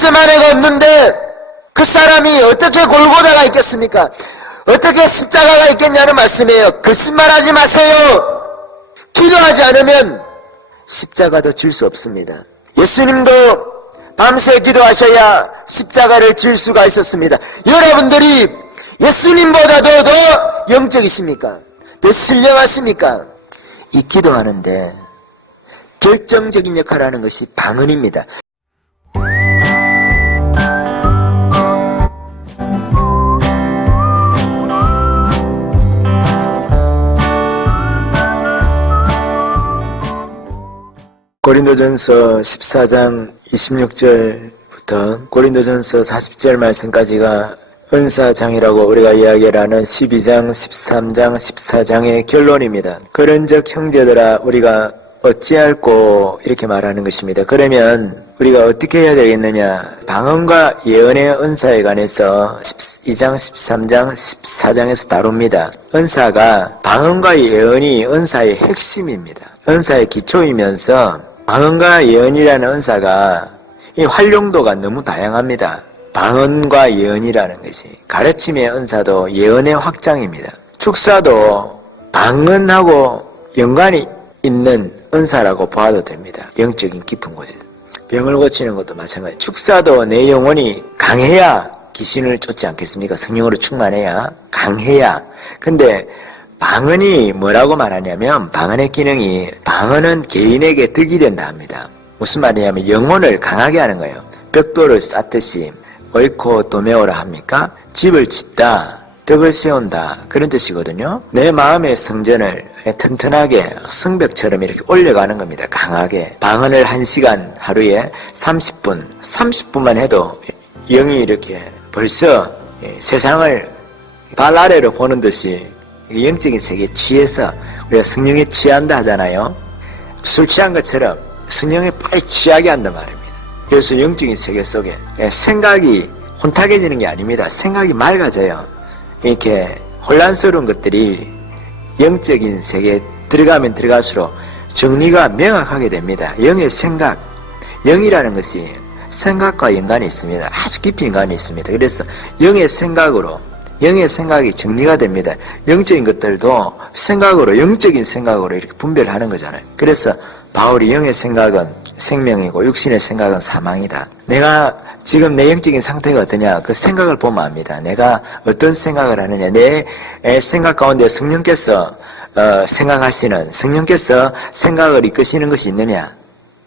겟세마네가 없는데 그 사람이 어떻게 골고다가 있겠습니까? 어떻게 십자가가 있겠냐는 말씀이에요. 거짓말하지 마세요. 기도하지 않으면 십자가도 질 수 없습니다. 예수님도 밤새 기도하셔야 십자가를 질 수가 있었습니다. 여러분들이 예수님보다도 더 영적이십니까? 더 신령하십니까? 이 기도하는데 결정적인 역할을 하는 것이 방언입니다. 고린도전서 14장 26절부터 고린도전서 40절 말씀까지가 은사장이라고 우리가 이야기를 하는 12장, 13장, 14장의 결론입니다. 그런즉 형제들아 우리가 어찌할꼬 이렇게 말하는 것입니다. 그러면 우리가 어떻게 해야 되겠느냐? 방언과 예언의 은사에 관해서 12장, 13장, 14장에서 다룹니다. 은사가 방언과 예언이 은사의 핵심입니다. 은사의 기초이면서 방언과 예언이라는 은사가 이 활용도가 너무 다양합니다. 방언과 예언이라는 것이 가르침의 은사도 예언의 확장입니다. 축사도 방언하고 연관이 있는 은사라고 봐도 됩니다. 영적인 깊은 곳에서. 병을 고치는 것도 마찬가지. 축사도 내 영혼이 강해야 귀신을 쫓지 않겠습니까? 성령으로 충만해야 강해야. 근데 방언이 뭐라고 말하냐면 방언의 기능이 방언은 개인에게 득이 된다 합니다. 무슨 말이냐면 영혼을 강하게 하는 거예요. 벽돌을 쌓듯이 오이코 도메오라 합니까? 집을 짓다, 덕을 세운다 그런 뜻이거든요. 내 마음의 성전을 튼튼하게 성벽처럼 이렇게 올려가는 겁니다. 강하게. 방언을 1시간 하루에 30분만 해도 영이 이렇게 벌써 세상을 발 아래로 보는 듯이 영적인 세계에 취해서 우리가 성령에 취한다 하잖아요. 술 취한 것처럼 성령에 빨리 취하게 한단 말입니다. 그래서 영적인 세계 속에 생각이 혼탁해지는 게 아닙니다. 생각이 맑아져요. 이렇게 혼란스러운 것들이 영적인 세계에 들어가면 들어갈수록 정리가 명확하게 됩니다. 영의 생각, 영이라는 것이 생각과 연관이 있습니다. 아주 깊이 연관이 있습니다. 그래서 영의 생각이 정리가 됩니다. 영적인 것들도 생각으로, 영적인 생각으로 이렇게 분별하는 거잖아요. 그래서 바울이 영의 생각은 생명이고 육신의 생각은 사망이다. 내가 지금 내 영적인 상태가 어떠냐? 그 생각을 보면 압니다. 내가 어떤 생각을 하느냐? 내 생각 가운데 성령께서 성령께서 생각을 이끄시는 것이 있느냐?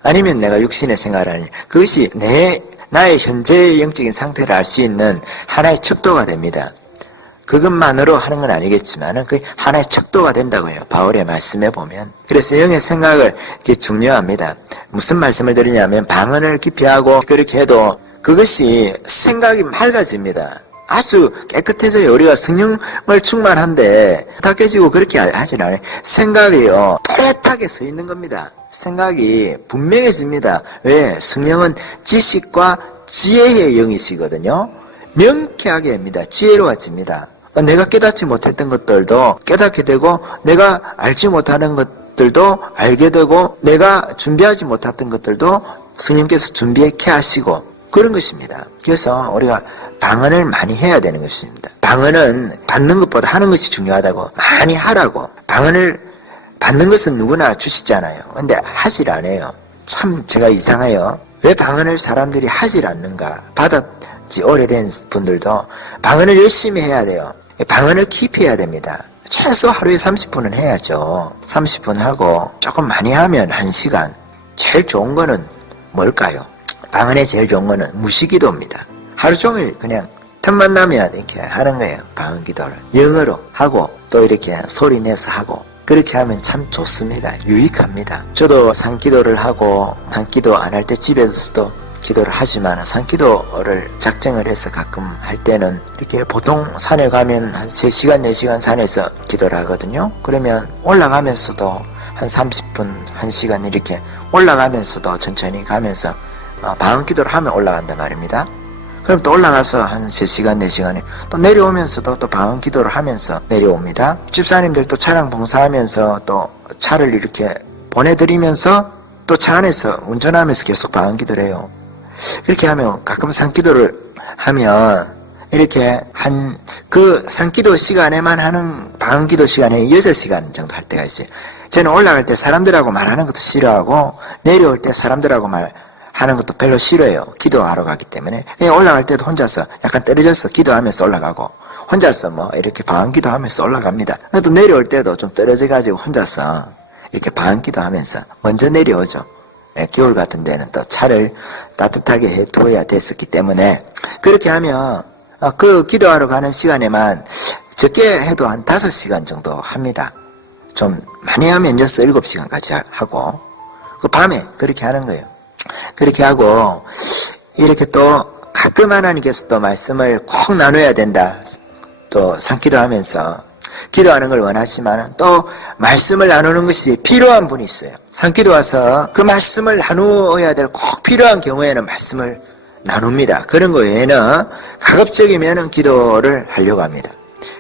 아니면 내가 육신의 생각을 하느냐? 그것이 나의 현재의 영적인 상태를 알 수 있는 하나의 척도가 됩니다. 그것만으로 하는 건 아니겠지만 그 하나의 척도가 된다고 해요. 바울의 말씀에 보면. 그래서 영의 생각을 이게 중요합니다. 무슨 말씀을 드리냐면 방언을 깊이 하고 그렇게 해도 그것이 생각이 맑아집니다. 아주 깨끗해져요. 우리가 성령을 충만한데 탁해지고 그렇게 하진 않아요. 생각이요 또렷하게 서 있는 겁니다. 생각이 분명해집니다. 왜? 성령은 지식과 지혜의 영이시거든요. 명쾌하게 합니다. 지혜로워집니다. 내가 깨닫지 못했던 것들도 깨닫게 되고 내가 알지 못하는 것들도 알게 되고 내가 준비하지 못했던 것들도 성령께서 준비케 하시고 그런 것입니다. 그래서 우리가 방언을 많이 해야 되는 것입니다. 방언은 받는 것보다 하는 것이 중요하다고 많이 하라고. 방언을 받는 것은 누구나 주시잖아요. 근데 하질 않아요. 참 제가 이상해요. 왜 방언을 사람들이 하질 않는가. 받았지 오래된 분들도 방언을 열심히 해야 돼요. 방언을 깊이 해야 됩니다. 최소 하루에 30분은 해야죠. 30분 하고 조금 많이 하면 1시간. 제일 좋은 거는 뭘까요? 방언에 제일 좋은 거는 무시기도입니다. 하루 종일 그냥 틈만 나면 이렇게 하는 거예요. 방언 기도를. 영어로 하고 또 이렇게 소리 내서 하고 그렇게 하면 참 좋습니다. 유익합니다. 저도 산기도를 하고 산기도 안 할 때 집에서도 기도를 하지만 산기도를 작정을 해서 가끔 할 때는 이렇게 보통 산에 가면 한 3시간, 4시간 산에서 기도를 하거든요. 그러면 올라가면서도 한 30분, 1시간 이렇게 올라가면서도 천천히 가면서 방언 기도를 하면 올라간단 말입니다. 그럼 또 올라가서 한 3시간, 4시간에 또 내려오면서도 또 방언 기도를 하면서 내려옵니다. 집사님들도 차량 봉사하면서 또 차를 이렇게 보내드리면서 또 차 안에서 운전하면서 계속 방언 기도를 해요. 그렇게 하면 가끔 산기도를 하면 이렇게 그 산기도 시간에만 하는 방언기도 시간에 6시간 정도 할 때가 있어요. 저는 올라갈 때 사람들하고 말하는 것도 싫어하고 내려올 때 사람들하고 말하는 것도 별로 싫어요. 기도하러 가기 때문에. 올라갈 때도 혼자서 약간 떨어져서 기도하면서 올라가고 혼자서 뭐 이렇게 방언기도 하면서 올라갑니다. 또 내려올 때도 좀 떨어져가지고 혼자서 이렇게 방언기도 하면서 먼저 내려오죠. 겨울 같은 데는 또 차를 따뜻하게 해두어야 됐었기 때문에 그렇게 하면 그 기도하러 가는 시간에만 적게 해도 한 5시간 정도 합니다. 좀 많이 하면 6, 7시간까지 하고 그 밤에 그렇게 하는 거예요. 그렇게 하고 이렇게 또 가끔 하나님께서 또 말씀을 꼭 나눠야 된다. 또 산기도 하면서 기도하는 걸 원하지만 또 말씀을 나누는 것이 필요한 분이 있어요. 산기도 와서 그 말씀을 나누어야 될 꼭 필요한 경우에는 말씀을 나눕니다. 그런 거 외에는 가급적이면 기도를 하려고 합니다.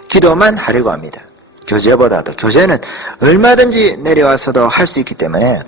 기도만 하려고 합니다. 교제보다도 교제는 얼마든지 내려와서도 할 수 있기 때문에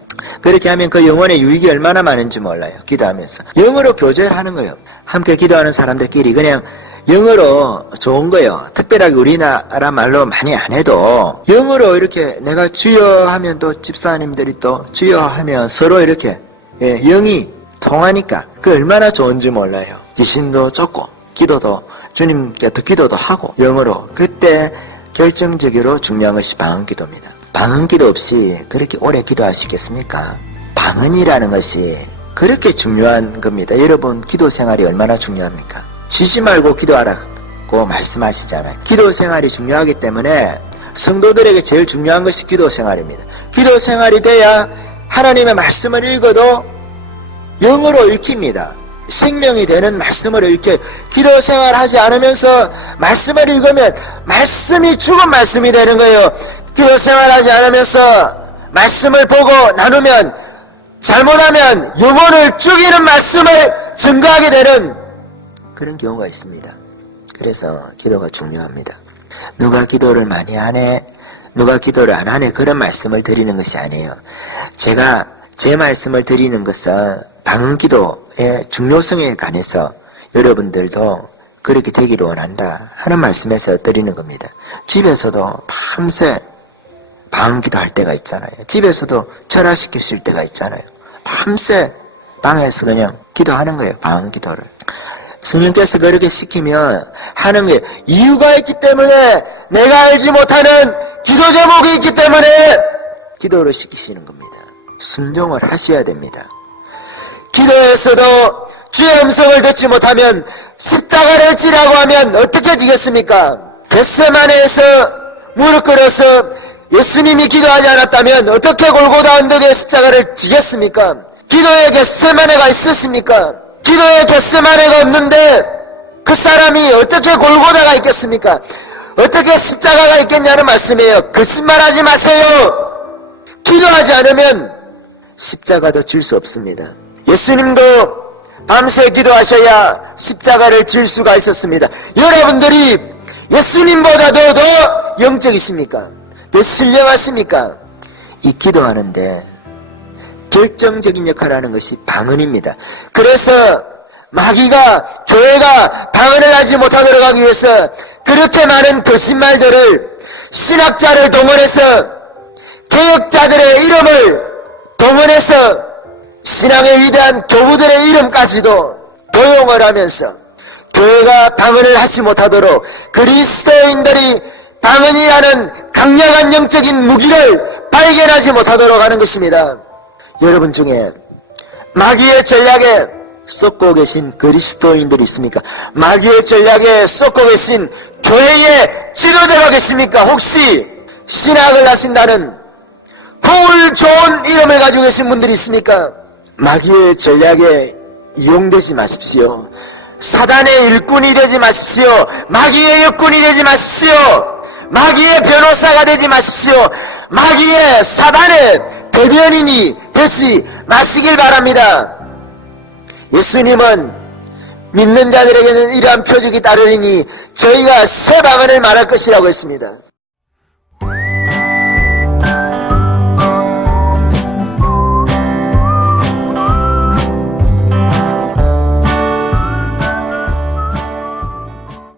그렇게 하면 그 영혼의 유익이 얼마나 많은지 몰라요. 기도하면서 영어로 교제를 하는 거예요. 함께 기도하는 사람들끼리 그냥 영어로 좋은 거예요. 특별하게 우리나라 말로 많이 안 해도 영어로 이렇게 내가 주여 하면 또 집사님들이 또 주여 하면 서로 이렇게 영이 통하니까 그 얼마나 좋은지 몰라요. 귀신도 쫓고 기도도 주님께 또 기도도 하고 영어로 그때 결정적으로 중요한 것이 방언기도입니다. 방언기도 없이 그렇게 오래 기도하시겠습니까? 방언이라는 것이 그렇게 중요한 겁니다. 여러분 기도 생활이 얼마나 중요합니까? 쉬지 말고 기도하라고 말씀하시잖아요. 기도 생활이 중요하기 때문에 성도들에게 제일 중요한 것이 기도 생활입니다. 기도 생활이 돼야 하나님의 말씀을 읽어도 영으로 읽힙니다. 생명이 되는 말씀을 읽게 기도 생활하지 않으면서 말씀을 읽으면 말씀이 죽은 말씀이 되는 거예요. 기도 생활하지 않으면서 말씀을 보고 나누면 잘못하면 영혼을 죽이는 말씀을 증거하게 되는 그런 경우가 있습니다. 그래서 기도가 중요합니다. 누가 기도를 많이 하네, 누가 기도를 안 하네 그런 말씀을 드리는 것이 아니에요. 제가 제 말씀을 드리는 것은 방언기도의 중요성에 관해서 여러분들도 그렇게 되기를 원한다 하는 말씀에서 드리는 겁니다. 집에서도 밤새 방언기도 할 때가 있잖아요. 집에서도 철화시키실 때가 있잖아요. 밤새 방에서 그냥 기도하는 거예요. 방언기도를. 성령께서 그렇게 시키면 하는 게 이유가 있기 때문에 내가 알지 못하는 기도 제목이 있기 때문에 기도를 시키시는 겁니다. 순종을 하셔야 됩니다. 기도에서도 주의 음성을 듣지 못하면 십자가를 지라고 하면 어떻게 지겠습니까? 겟세마네에서 무릎 꿇어서 예수님이 기도하지 않았다면 어떻게 골고다 언덕에 십자가를 지겠습니까? 기도에 겟세마네가 있었습니까? 기도에 겟세마네가 없는데 그 사람이 어떻게 골고다가 있겠습니까? 어떻게 십자가가 있겠냐는 말씀이에요. 거짓말하지 마세요. 기도하지 않으면 십자가도 질 수 없습니다. 예수님도 밤새 기도하셔야 십자가를 질 수가 있었습니다. 여러분들이 예수님보다도 더 영적이십니까? 더 신령하십니까? 이 기도하는데 결정적인 역할을 하는 것이 방언입니다. 그래서 마귀가 교회가 방언을 하지 못하도록 하기 위해서 그렇게 많은 거짓말들을 신학자를 동원해서 개혁자들의 이름을 동원해서 신앙의 위대한 교부들의 이름까지도 도용을 하면서 교회가 방언을 하지 못하도록 그리스도인들이 방언이라는 강력한 영적인 무기를 발견하지 못하도록 하는 것입니다. 여러분 중에 마귀의 전략에 쏟고 계신 그리스도인들이 있습니까? 마귀의 전략에 쏟고 계신 교회의 지도자가 계십니까? 혹시 신학을 하신다는 홀 좋은 이름을 가지고 계신 분들이 있습니까? 마귀의 전략에 이용되지 마십시오. 사단의 일꾼이 되지 마십시오. 마귀의 일꾼이 되지 마십시오. 마귀의 변호사가 되지 마십시오. 마귀의 사단의 대변인이 되지 마시길 바랍니다. 예수님은 믿는 자들에게는 이러한 표적이 따르리니 저희가 새 방언을 말할 것이라고 했습니다.